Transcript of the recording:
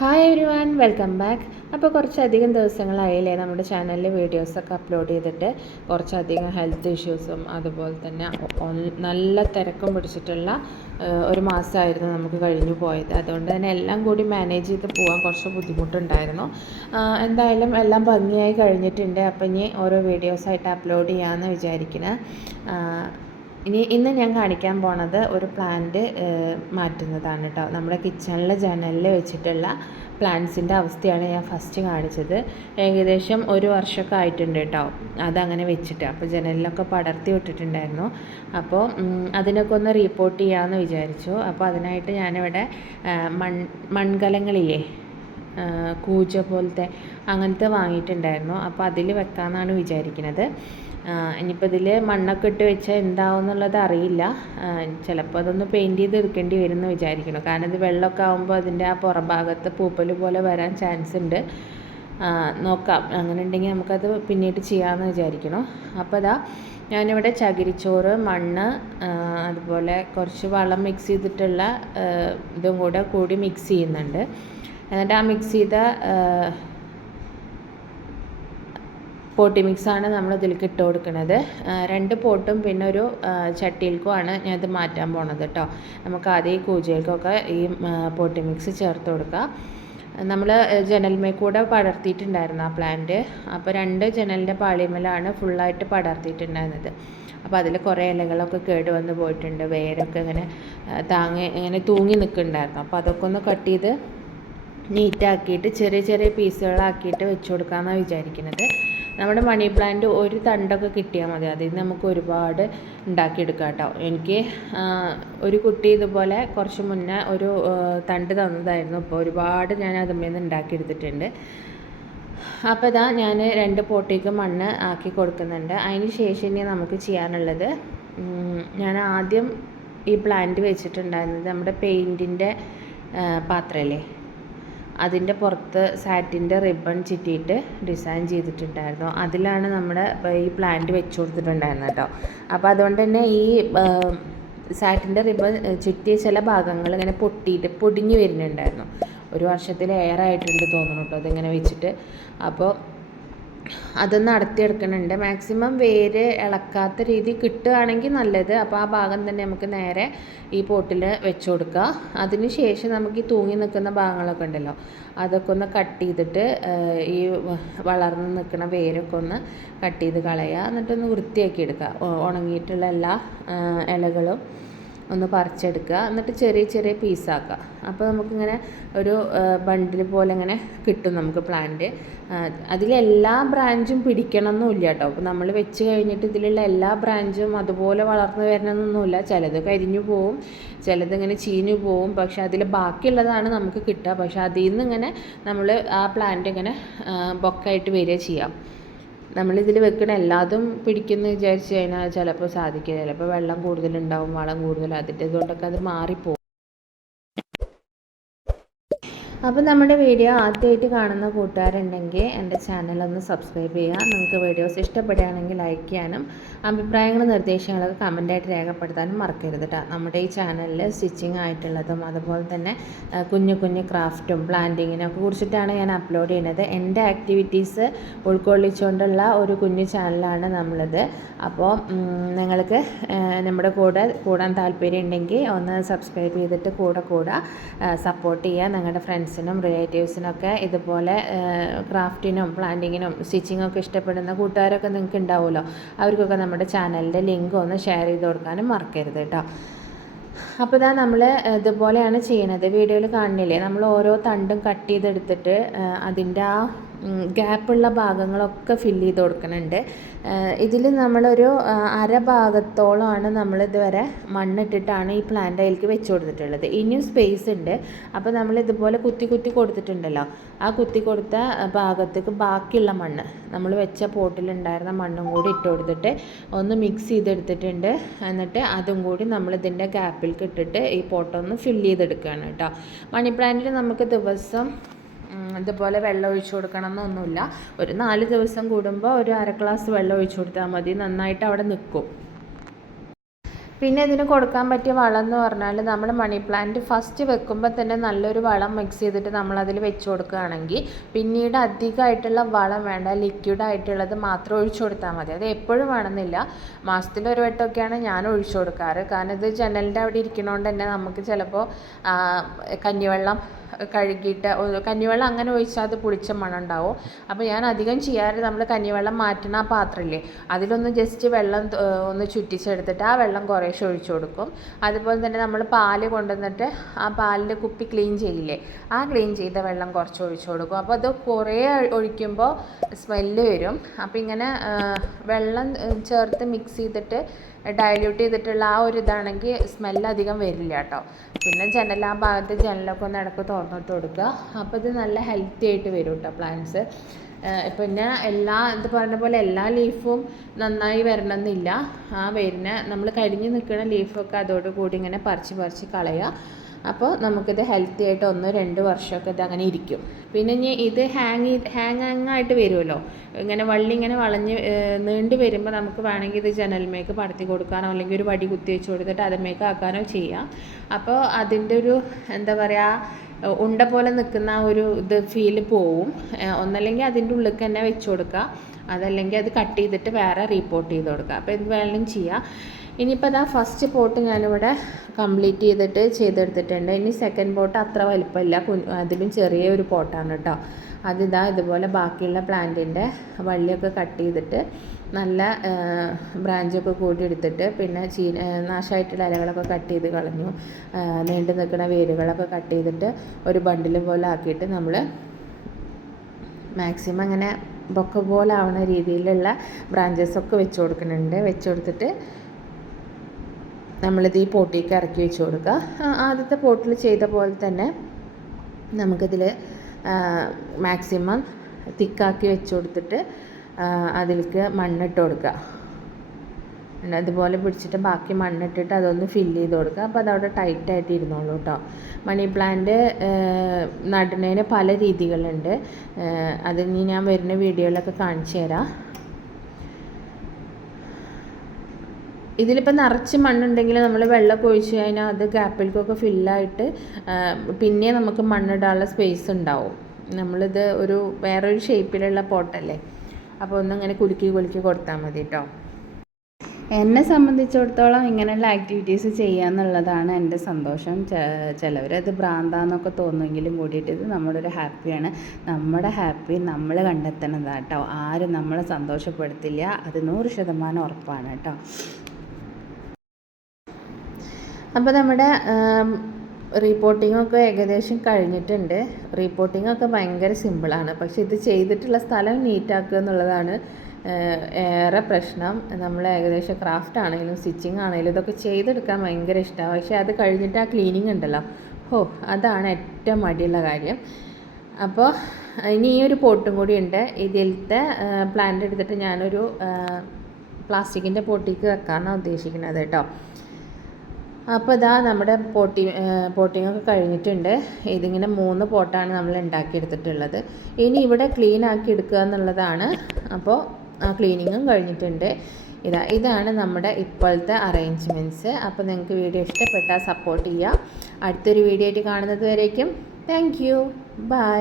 Hi every one, welcome back. അപ്പോൾ കുറച്ചധികം ദിവസങ്ങളായില്ലേ നമ്മുടെ ചാനലിൽ വീഡിയോസൊക്കെ അപ്ലോഡ് ചെയ്തിട്ട്. കുറച്ചധികം ഹെൽത്ത് ഇഷ്യൂസും അതുപോലെ തന്നെ നല്ല തിരക്കും പിടിച്ചിട്ടുള്ള ഒരു മാസമായിരുന്നു നമുക്ക് കഴിഞ്ഞു പോയത്. അതുകൊണ്ട് തന്നെ എല്ലാം കൂടി മാനേജ് ചെയ്ത് പോകാൻ കുറച്ച് ബുദ്ധിമുട്ടുണ്ടായിരുന്നു. എന്തായാലും എല്ലാം ഭംഗിയായി കഴിഞ്ഞിട്ടുണ്ട്. അപ്പോൾ ഇനി ഓരോ വീഡിയോസായിട്ട് അപ്ലോഡ് ചെയ്യാമെന്ന് വിചാരിക്കുന്നത്. ഇന്ന് ഞാൻ കാണിക്കാൻ പോണത് ഒരു പ്ലാന്റ് മാറ്റുന്നതാണ് കേട്ടോ. നമ്മുടെ കിച്ചണിലെ ജനലിൽ വെച്ചിട്ടുള്ള പ്ലാന്റ്സിൻ്റെ അവസ്ഥയാണ് ഞാൻ ഫസ്റ്റ് കാണിച്ചത്. ഏകദേശം ഒരു വർഷമൊക്കെ ആയിട്ടുണ്ട് കേട്ടോ അതങ്ങനെ വെച്ചിട്ട്. അപ്പോൾ ജനലിലൊക്കെ പടർത്തി വിട്ടിട്ടുണ്ടായിരുന്നു. അപ്പോൾ അതിനൊക്കെ ഒന്ന് റിപ്പോർട്ട് ചെയ്യാമെന്ന് വിചാരിച്ചു. അപ്പോൾ അതിനായിട്ട് ഞാനിവിടെ മൺകലങ്ങളില്ലേ, കൂജ പോലത്തെ അങ്ങനത്തെ വാങ്ങിയിട്ടുണ്ടായിരുന്നു. അപ്പോൾ അതിൽ വെക്കാമെന്നാണ് വിചാരിക്കുന്നത്. ഇനിയിപ്പോൾ ഇതിൽ മണ്ണൊക്കെ ഇട്ട് വെച്ചാൽ എന്താവും എന്നുള്ളത് അറിയില്ല. ചിലപ്പോൾ അതൊന്ന് പെയിൻറ്റ് ചെയ്ത് എടുക്കേണ്ടി വരും എന്ന് വിചാരിക്കണം. കാരണം ഇത് വെള്ളമൊക്കെ ആകുമ്പോൾ അതിൻ്റെ ആ പുറഭാഗത്ത് പൂപ്പൽ പോലെ വരാൻ ചാൻസ് ഉണ്ട്. നോക്കാം, അങ്ങനെ ഉണ്ടെങ്കിൽ നമുക്കത് പിന്നീട് ചെയ്യാമെന്ന് വിചാരിക്കണം. അപ്പോൾ ഞാനിവിടെ ചകിരിച്ചോറ്, മണ്ണ്, അതുപോലെ കുറച്ച് വളം മിക്സ് ചെയ്തിട്ടുള്ള ഇതും കൂടി മിക്സ് ചെയ്യുന്നുണ്ട്. എന്നിട്ട് ആ മിക്സ് ചെയ്ത പോട്ടി മിക്സാണ് നമ്മൾ ഇതിലേക്ക് ഇട്ട് കൊടുക്കുന്നത്. 2 പോട്ടും പിന്നെ ഒരു ചട്ടിയിൽക്കുമാണ് ഞാൻ ഇത് മാറ്റാൻ പോണത് കേട്ടോ. നമുക്ക് ആദ്യം ഈ കൂജയിൽക്കൊക്കെ ഈ പോട്ടി മിക്സ് ചേർത്ത് കൊടുക്കുക. നമ്മൾ ജനൽമേ കൂടെ പടർത്തിയിട്ടുണ്ടായിരുന്നു ആ പ്ലാന്റ്. അപ്പോൾ 2 ജനലിൻ്റെ പാളിമേലാണ് ഫുള്ളായിട്ട് പടർത്തിയിട്ടുണ്ടായിരുന്നത്. അപ്പോൾ അതിൽ കുറേ ഇലകളൊക്കെ കേട് വന്ന് പോയിട്ടുണ്ട്. വേരൊക്കെ ഇങ്ങനെ തൂങ്ങി നിൽക്കുന്നുണ്ടായിരുന്നു. അപ്പോൾ അതൊക്കെ ഒന്ന് കട്ട് ചെയ്ത് നീറ്റാക്കിയിട്ട് ചെറിയ ചെറിയ പീസുകളാക്കിയിട്ട് വെച്ച് കൊടുക്കാമെന്നാണ് വിചാരിക്കുന്നത്. നമ്മുടെ മണി പ്ലാന്റ് ഒരു തണ്ടൊക്കെ കിട്ടിയാൽ മതി, അതിൽ നിന്ന് നമുക്ക് ഒരുപാട് ഉണ്ടാക്കിയെടുക്കാം കേട്ടോ. എനിക്ക് ഒരു കുട്ടി ഇതുപോലെ കുറച്ച് മുന്നേ ഒരു തണ്ട് തന്നതായിരുന്നു. അപ്പോൾ ഒരുപാട് ഞാൻ അതിൽ നിന്ന് ഉണ്ടാക്കിയെടുത്തിട്ടുണ്ട്. അപ്പോൾ ഞാൻ 2 പോട്ടിക്ക് മണ്ണ് ആക്കി കൊടുക്കുന്നുണ്ട്. അതിന് ശേഷം ഇനി നമുക്ക് ചെയ്യാനുള്ളത്, ഞാൻ ആദ്യം ഈ പ്ലാന്റ് വെച്ചിട്ടുണ്ടായിരുന്നത് നമ്മുടെ പെയിൻറ്റിൻ്റെ പാത്രമല്ലേ, അതിൻ്റെ പുറത്ത് സാറ്റിൻ്റെ റിബൺ ചുറ്റിയിട്ട് ഡിസൈൻ ചെയ്തിട്ടുണ്ടായിരുന്നു. അതിലാണ് നമ്മുടെ ഈ പ്ലാന്റ് വെച്ച് കൊടുത്തിട്ടുണ്ടായിരുന്നത് കേട്ടോ. അപ്പോൾ അതുകൊണ്ട് തന്നെ ഈ സാറ്റിൻ്റെ റിബൺ ചുറ്റിയ ചില ഭാഗങ്ങൾ ഇങ്ങനെ പൊടിഞ്ഞ് വരുന്നുണ്ടായിരുന്നു. ഒരു വർഷത്തിലേറായിട്ടുണ്ട് തോന്നുന്നു കേട്ടോ അതിങ്ങനെ വെച്ചിട്ട്. അപ്പോൾ അതൊന്ന് അടർത്തിയെടുക്കുന്നുണ്ട്. മാക്സിമം വേര് ഇളക്കാത്ത രീതി കിട്ടുകയാണെങ്കിൽ നല്ലത്. അപ്പോൾ ആ ഭാഗം തന്നെ നമുക്ക് നേരെ ഈ പോട്ടിൽ വെച്ച് കൊടുക്കുക. അതിന് ശേഷം നമുക്ക് ഈ തൂങ്ങി നിൽക്കുന്ന ഭാഗങ്ങളൊക്കെ ഉണ്ടല്ലോ, അതൊക്കെ ഒന്ന് കട്ട് ചെയ്തിട്ട് ഈ വളർന്ന് നിൽക്കുന്ന വേരൊക്കെ ഒന്ന് കട്ട് ചെയ്ത് കളയുക. എന്നിട്ടൊന്ന് വൃത്തിയാക്കി എടുക്കുക. ഉണങ്ങിയിട്ടുള്ള എല്ലാ ഇലകളും ഒന്ന് പറിച്ചെടുക്കുക. എന്നിട്ട് ചെറിയ ചെറിയ പീസാക്കുക. അപ്പോൾ നമുക്കിങ്ങനെ ഒരു ബണ്ടിൽ പോലെ ഇങ്ങനെ കിട്ടും നമുക്ക് പ്ലാന്റ്. അതിലെല്ലാ ബ്രാഞ്ചും പിടിക്കണമെന്നില്ല കേട്ടോ. അപ്പോൾ നമ്മൾ വെച്ച് കഴിഞ്ഞിട്ട് ഇതിലുള്ള എല്ലാ ബ്രാഞ്ചും അതുപോലെ വളർന്നു വരണമെന്നൊന്നുമില്ല. ചിലത് കരിഞ്ഞു പോവും, ചിലതിങ്ങനെ ചീഞ്ഞു പോവും. പക്ഷെ അതിൽ ബാക്കിയുള്ളതാണ് നമുക്ക് കിട്ടുക. പക്ഷെ അതിൽ നിന്ന് ഇങ്ങനെ നമ്മൾ ആ പ്ലാന്റ് ഇങ്ങനെ ബൊക്കായിട്ട് വരിക ചെയ്യാം. നമ്മളിതിൽ വെക്കണ എല്ലാതും പിടിക്കുമെന്ന് വിചാരിച്ച് കഴിഞ്ഞാൽ ചിലപ്പോൾ സാധിക്കില്ല. ചിലപ്പോൾ വെള്ളം കൂടുതലുണ്ടാവും, വളം കൂടുതൽ, അതിൻ്റെ ഇതുകൊണ്ടൊക്കെ അത് മാറിപ്പോകും. അപ്പോൾ നമ്മുടെ വീഡിയോ ആദ്യമായിട്ട് കാണുന്ന കൂട്ടുകാരുണ്ടെങ്കിൽ എൻ്റെ ചാനലൊന്ന് സബ്സ്ക്രൈബ് ചെയ്യുക. നിങ്ങൾക്ക് വീഡിയോസ് ഇഷ്ടപ്പെടുകയാണെങ്കിൽ ലൈക്ക് ചെയ്യാനും അഭിപ്രായങ്ങളും നിർദ്ദേശങ്ങളൊക്കെ കമൻറ്റായിട്ട് രേഖപ്പെടുത്താനും മറക്കരുത് കേട്ടോ. നമ്മുടെ ഈ ചാനലിൽ സ്റ്റിച്ചിങ് ആയിട്ടുള്ളതും അതുപോലെ തന്നെ കുഞ്ഞു കുഞ്ഞു ക്രാഫ്റ്റും പ്ലാന്റിങ്ങിനൊക്കെ കുറിച്ചിട്ടാണ് ഞാൻ അപ്ലോഡ് ചെയ്യുന്നത്. എൻ്റെ ആക്ടിവിറ്റീസ് ഉൾക്കൊള്ളിച്ചുകൊണ്ടുള്ള ഒരു കുഞ്ഞു ചാനലാണ് നമ്മളിത്. അപ്പോൾ നിങ്ങൾക്ക് നമ്മുടെ കൂടെ കൂടാൻ താല്പര്യം ഉണ്ടെങ്കിൽ ഒന്ന് സബ്സ്ക്രൈബ് ചെയ്തിട്ട് കൂടെ സപ്പോർട്ട് ചെയ്യുക. നിങ്ങളുടെ ഫ്രണ്ട്സിനും റിലേറ്റീവ്സിനൊക്കെ ഇതുപോലെ ക്രാഫ്റ്റിനും പ്ലാന്റിങ്ങിനും സ്റ്റിച്ചിങ്ങൊക്കെ ഇഷ്ടപ്പെടുന്ന കൂട്ടുകാരൊക്കെ നിങ്ങൾക്ക് ഉണ്ടാവുമല്ലോ. അവർക്കൊക്കെ നമ്മുടെ ചാനലിൻ്റെ ലിങ്ക് ഒന്ന് ഷെയർ ചെയ്ത് കൊടുക്കാനും മറക്കരുത് കേട്ടോ. അപ്പോൾ നമ്മൾ ഇതുപോലെയാണ് ചെയ്യുന്നത്. വീഡിയോയിൽ കാണുന്നില്ലേ, നമ്മൾ ഓരോ തണ്ടും കട്ട് ചെയ്തെടുത്തിട്ട് അതിൻ്റെ ആ ഗ്യാപ്പുള്ള ഭാഗങ്ങളൊക്കെ ഫില്ല് ചെയ്ത് കൊടുക്കുന്നുണ്ട്. ഇതിൽ നമ്മളൊരു അരഭാഗത്തോളമാണ് നമ്മൾ ഇതുവരെ മണ്ണിട്ടിട്ടാണ് ഈ പ്ലാന്റ് അതിലേക്ക് വെച്ച് കൊടുത്തിട്ടുള്ളത്. ഇനിയും സ്പേസ് ഉണ്ട്. അപ്പോൾ നമ്മൾ ഇതുപോലെ കുത്തി കൊടുത്തിട്ടുണ്ടല്ലോ, ആ കുത്തി കൊടുത്ത ഭാഗത്തേക്ക് ബാക്കിയുള്ള മണ്ണ് നമ്മൾ വെച്ച പോട്ടിലുണ്ടായിരുന്ന മണ്ണും കൂടി ഇട്ട് കൊടുത്തിട്ട് ഒന്ന് മിക്സ് ചെയ്തെടുത്തിട്ടുണ്ട്. എന്നിട്ട് അതും കൂടി നമ്മളിതിൻ്റെ ഗ്യാപ്പിലേക്ക് ഇട്ടിട്ട് ഈ പോട്ടൊന്ന് ഫില്ല് ചെയ്തെടുക്കുകയാണ് കേട്ടോ. മണി പ്ലാന്റിൽ നമുക്ക് ദിവസം ഇതുപോലെ വെള്ളം ഒഴിച്ചു കൊടുക്കണം എന്നൊന്നുമില്ല. ഒരു 4 ദിവസം കൂടുമ്പോൾ ഒരു 1/2 ഗ്ലാസ് വെള്ളം ഒഴിച്ചു കൊടുത്താൽ മതി. നന്നായിട്ട് അവിടെ നിൽക്കും. പിന്നെ ഇതിന് കൊടുക്കാൻ പറ്റിയ വളം എന്ന് പറഞ്ഞാൽ നമ്മൾ മണി പ്ലാന്റ് ഫസ്റ്റ് വെക്കുമ്പോൾ തന്നെ നല്ലൊരു വളം മിക്സ് ചെയ്തിട്ട് നമ്മളതിൽ വെച്ച് കൊടുക്കുകയാണെങ്കിൽ പിന്നീട് അധികമായിട്ടുള്ള വളം വേണ്ട, ലിക്വിഡായിട്ടുള്ളത് മാത്രം ഒഴിച്ചു കൊടുത്താൽ മതി. അത് എപ്പോഴും വേണമെന്നില്ല, മാസത്തിലൊരു വട്ടമൊക്കെയാണ് ഞാൻ ഒഴിച്ചു കൊടുക്കാറ്. കാരണം ഇത് ജനലിൻ്റെ അവിടെ ഇരിക്കണോണ്ട് തന്നെ നമുക്ക് ചിലപ്പോൾ കഞ്ഞിവെള്ളം കഴുകിയിട്ട് കഞ്ഞിവെള്ളം അങ്ങനെ ഒഴിച്ചാൽ അത് പുളിച്ച മണം ഉണ്ടാവും. അപ്പോൾ ഞാൻ അധികം ചെയ്യാറ് നമ്മൾ കഞ്ഞിവെള്ളം മാറ്റുന്ന ആ പാത്രമില്ലേ അതിലൊന്ന് ജസ്റ്റ് വെള്ളം ഒന്ന് ചുറ്റിച്ചെടുത്തിട്ട് ആ വെള്ളം കുറേശ്ശെ ഒഴിച്ചു കൊടുക്കും. അതുപോലെ തന്നെ നമ്മൾ പാല് കൊണ്ടുവന്നിട്ട് ആ പാലിൻ്റെ കുപ്പി ക്ലീൻ ചെയ്യില്ലേ, ആ ക്ലീൻ ചെയ്ത വെള്ളം കുറച്ച് ഒഴിച്ചു കൊടുക്കും. അപ്പോൾ അത് കുറേ ഒഴിക്കുമ്പോൾ സ്മെല്ല് വരും. അപ്പോൾ ഇങ്ങനെ വെള്ളം ചേർത്ത് മിക്സ് ചെയ്തിട്ട് ഡൈല്യൂട്ട് ചെയ്തിട്ടുള്ള ആ ഒരു ഇതാണെങ്കിൽ സ്മെല്ല് അധികം വരില്ല കേട്ടോ. പിന്നെ ആ ഭാഗത്ത് ജനലൊക്കെ ഒന്ന് ഇടയ്ക്ക് തുറന്നിട്ട് കൊടുക്കുക. അപ്പോൾ ഇത് നല്ല ഹെൽത്തി ആയിട്ട് വരും കേട്ടോ പ്ലാന്റ്സ്. പിന്നെ ഇത് പറഞ്ഞ പോലെ എല്ലാ ലീഫും നന്നായി വരണമെന്നില്ല. ആ വരുന്ന നമ്മൾ കരിഞ്ഞ് നിൽക്കുന്ന ലീഫൊക്കെ അതോടുകൂടി ഇങ്ങനെ പറിച്ച് കളയുക. അപ്പോൾ നമുക്കിത് ഹെൽത്തി ആയിട്ട് 1-2 വർഷമൊക്കെ ഇത് അങ്ങനെ ഇരിക്കും. പിന്നെ ഇനി ഇത് ഹാങ് ആയിട്ട് വരുമല്ലോ, ഇങ്ങനെ വള്ളി ഇങ്ങനെ വളഞ്ഞ് നീണ്ട് വരുമ്പോൾ നമുക്ക് വേണമെങ്കിൽ ഇത് ജനൽമേക്ക് പടത്തി കൊടുക്കാനോ അല്ലെങ്കിൽ ഒരു വടി കുത്തി വെച്ച് കൊടുത്തിട്ട് അതിന്മേക്ക് ആക്കാനോ ചെയ്യാം. അപ്പോൾ അതിൻ്റെ ഒരു എന്താ പറയുക ഉണ്ട പോലെ നിൽക്കുന്ന ഒരു ഫീല് പോവും. ഒന്നല്ലെങ്കിൽ അതിൻ്റെ ഉള്ളിൽ തന്നെ വെച്ച് കൊടുക്കുക, അതല്ലെങ്കിൽ അത് കട്ട് ചെയ്തിട്ട് വേറെ റീപോർട്ട് ചെയ്ത് കൊടുക്കുക. അപ്പോൾ എന്ത് വേണമെങ്കിലും ചെയ്യാം. ഇനിയിപ്പോൾ അതാ ഫസ്റ്റ് പോട്ട് ഞാനിവിടെ കംപ്ലീറ്റ് ചെയ്തെടുത്തിട്ടുണ്ട്. ഇനി സെക്കൻഡ് പോട്ട് അത്ര വലിപ്പമില്ല, അതിലും ചെറിയൊരു പോട്ടാണ് കേട്ടോ. ഇതുപോലെ ബാക്കിയുള്ള പ്ലാന്റിൻ്റെ വള്ളിയൊക്കെ കട്ട് ചെയ്തിട്ട് നല്ല ബ്രാഞ്ചൊക്കെ കൂടി എടുത്തിട്ട് പിന്നെ നാശമായിട്ടുള്ള ഇലകളൊക്കെ കട്ട് ചെയ്ത് കളഞ്ഞു. നീണ്ടു നിൽക്കുന്ന വേരുകളൊക്കെ കട്ട് ചെയ്തിട്ട് ഒരു ബണ്ടിൽ പോലെ ആക്കിയിട്ട് നമ്മൾ മാക്സിമം അങ്ങനെ ബൊക്ക പോലെ ആവുന്ന രീതിയിലുള്ള ബ്രാഞ്ചസൊക്കെ വെച്ച് കൊടുത്തിട്ട് നമ്മളിത് ഈ പോട്ടിലേക്ക് ഇറക്കി വെച്ച് കൊടുക്കുക. ആദ്യത്തെ പോട്ടിൽ ചെയ്ത പോലെ തന്നെ നമുക്കിതിൽ മാക്സിമം തിക്കാക്കി വെച്ച് കൊടുത്തിട്ട് അതിലേക്ക് മണ്ണിട്ട് കൊടുക്കുക. അതുപോലെ പിടിച്ചിട്ട് ബാക്കി മണ്ണിട്ടിട്ട് അതൊന്ന് ഫില്ല് ചെയ്ത് കൊടുക്കുക. അപ്പോൾ അതവിടെ ടൈറ്റായിട്ട് ഇരുന്നോളൂ കേട്ടോ. മണി പ്ലാന്റ് നടുന്നതിന് പല രീതികളുണ്ട്, അത് ഇനി ഞാൻ വരുന്ന വീഡിയോയിലൊക്കെ കാണിച്ചു തരാം. ഇതിലിപ്പോൾ നിറച്ച് മണ്ണുണ്ടെങ്കിൽ നമ്മൾ വെള്ളമൊക്കെ ഒഴിച്ച് കഴിഞ്ഞാൽ അത് ഗ്യാപ്പിലേക്കൊക്കെ ഫില്ലായിട്ട് പിന്നെ നമുക്ക് മണ്ണിടാനുള്ള സ്പേസ് ഉണ്ടാവും. നമ്മളിത് വേറൊരു ഷേപ്പിലുള്ള പോട്ടല്ലേ, അപ്പോൾ ഒന്നിങ്ങനെ കുലുക്കി കൊടുത്താൽ മതി കേട്ടോ. എന്നെ സംബന്ധിച്ചിടത്തോളം ഇങ്ങനെയുള്ള ആക്ടിവിറ്റീസ് ചെയ്യുക എന്നുള്ളതാണ് എൻ്റെ സന്തോഷം. ചിലവരത് ഭ്രാന്താന്നൊക്കെ തോന്നുമെങ്കിലും കൂടിയിട്ട് ഇത് നമ്മളൊരു ഹാപ്പിയാണ്. നമ്മുടെ ഹാപ്പി നമ്മൾ കണ്ടെത്തണതാണ് കേട്ടോ. ആരും നമ്മളെ സന്തോഷപ്പെടുത്തില്ല, അത് 100% ഉറപ്പാണ് കേട്ടോ. അപ്പോൾ നമ്മുടെ റീപോർട്ടിങ്ങൊക്കെ ഏകദേശം കഴിഞ്ഞിട്ടുണ്ട്. റീപോർട്ടിങ്ങൊക്കെ ഭയങ്കര സിമ്പിളാണ്, പക്ഷേ ഇത് ചെയ്തിട്ടുള്ള സ്ഥലം നീറ്റാക്കുക എന്നുള്ളതാണ് ഏറെ പ്രശ്നം. നമ്മൾ ഏകദേശം ക്രാഫ്റ്റ് ആണെങ്കിലും സ്റ്റിച്ചിങ് ആണെങ്കിലും ഇതൊക്കെ ചെയ്തെടുക്കാൻ ഭയങ്കര ഇഷ്ടമാണ്. പക്ഷേ അത് കഴിഞ്ഞിട്ട് ആ ക്ലീനിങ് ഉണ്ടല്ലോ, അതാണ് ഏറ്റവും മടിയുള്ള കാര്യം. അപ്പോൾ ഇനി ഈ ഒരു പോട്ടും കൂടി ഉണ്ട്. ഇതിലത്തെ പ്ലാന്റ് എടുത്തിട്ട് ഞാനൊരു പ്ലാസ്റ്റിക്കിൻ്റെ പോട്ടിക്ക് വെക്കാനാണ് ഉദ്ദേശിക്കുന്നത് കേട്ടോ. അപ്പോൾ നമ്മുടെ പോട്ടിങ്ങൊക്കെ കഴിഞ്ഞിട്ടുണ്ട്. ഇതിങ്ങനെ 3 പോട്ടാണ് നമ്മൾ ഉണ്ടാക്കിയെടുത്തിട്ടുള്ളത്. ഇനി ഇവിടെ ക്ലീൻ ആക്കി എടുക്കുക എന്നുള്ളതാണ്. അപ്പോൾ ആ ക്ലീനിങ്ങും കഴിഞ്ഞിട്ടുണ്ട്. ഇതാണ് നമ്മുടെ ഇപ്പോഴത്തെ അറേഞ്ച്മെൻറ്റ്സ്. അപ്പോൾ നിങ്ങൾക്ക് വീഡിയോ ഇഷ്ടപ്പെട്ടാൽ സപ്പോർട്ട് ചെയ്യുക. അടുത്തൊരു വീഡിയോ ആയിട്ട് കാണുന്നത് വരേക്കും താങ്ക് യു, ബൈ.